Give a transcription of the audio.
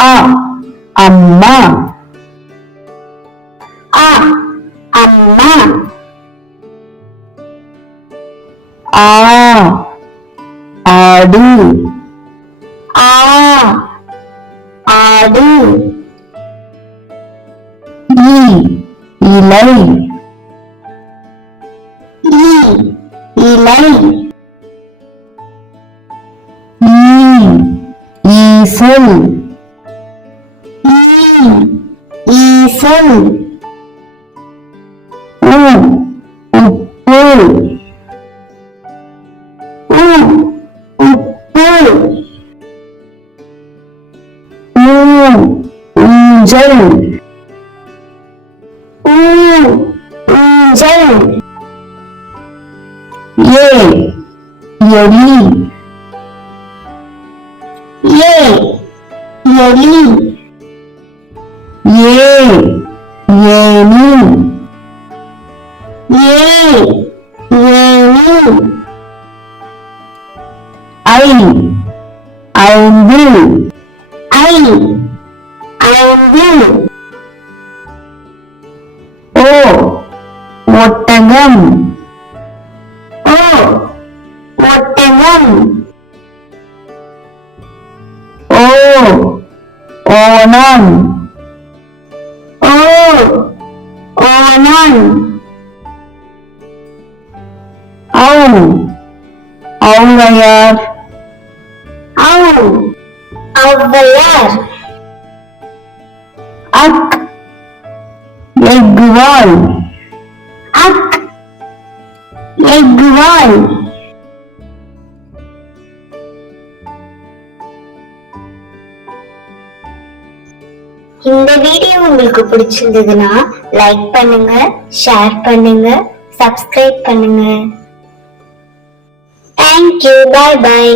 அ அம்மா அ அம்மா ஆ ஆடு ஆ ஆடு இ இலை இ இலை ஈசல் ஈசல் உப்பு உப்பு ஊஞ்சல் ஊஞ்சல் எலி எலி ஏனி ஏனி ஐந்து ஐந்து ஒட்டகம் ஒட்டகம் ஓணம் ஓணம் ஔவையார் ஔவையார் அக் எக்குவால் எக்குவால் இந்த வீடியோ உங்களுக்கு பிடிச்சிருந்ததுன்னா லைக் பண்ணுங்க, ஷேர் பண்ணுங்க, சப்ஸ்கிரைப் பண்ணுங்க. தேங்க்யூ. பாய் பாய்.